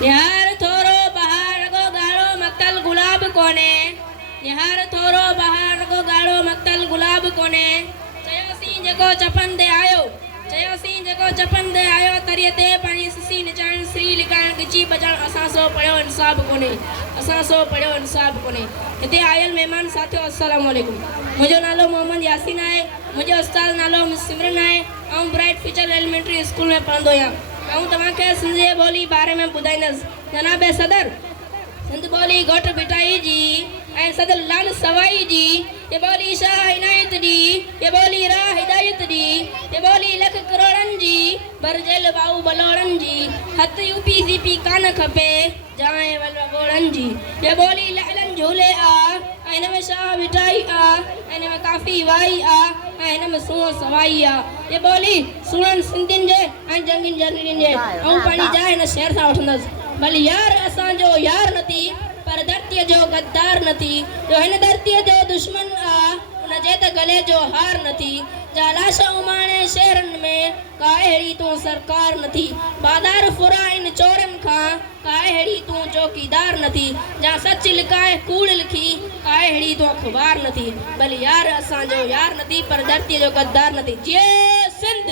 निहार थोरो बहार गो गाड़ो मक्तल गुलाब कोने निहार थोरो बहार गो गाड़ो मक्तल गुलाब कोने चयोसी जेको चपन दे आयो चयोसी जेको चपन दे आयो तरियते पानी सिसी निचान श्री लिकान गिची बजण असां सो पढ़ियो इंसाफ कोने असां सो पढ़ियो इंसाफ कोने हिते आयल मेहमान साथियो अस्सलाम वालेकुम मुझो नालो मोहम्मद यासीन है मुझे उस्ताद नालो सिमरन है ऐं ब्राइट फ्यूचर एलिमेंट्री स्कूल में पढ़ंदो आहियां ऐं तव्हांखे सिंध जे ॿोली बारे में ॿुधाईंदसि जनाब सदर सिंध ॿोली घोट बिटाई जी ऐं सदर लाल सवाई जी ये ॿोली शाह इनायत जी ये ॿोली राह हिदायत जी ये ॿोली लख करोड़नि जी बरजेल बाऊ बलोड़नि जी हथ यूपी कान खपे जाए वल गोड़नि जी ये ॿोली लहलन झूले आ ऐं हिन में शाह बिटाई आ ऐं हिन में काफ़ी वाई आ ऐं हिन में सुहिणो सवाई आ ये ॿोली सुहिणनि सिंधियुनि जे ऐं जंगियुनि जंगियुनि जे ऐं पंहिंजी जाइ हिन शहर सां वठंदसि भली यार असांजो यार नथी पर धरतीअ जो गद्दार नथी जो हिन धरतीअ जो दुश्मन आ उनजे त गले जो हार नथी जा लाश उमाणे शहरनि में काए अहिड़ी तूं सरकार नथी बादार फुरा इन चोरनि खां काए अहिड़ी तूं चौकीदार नथी जा सच लिकाए कूड़ लिखी काए अहिड़ी तूं अखबार नथी भली यार असांजो यार नथी पर धरतीअ जो गद्दार नथी जय सिंध।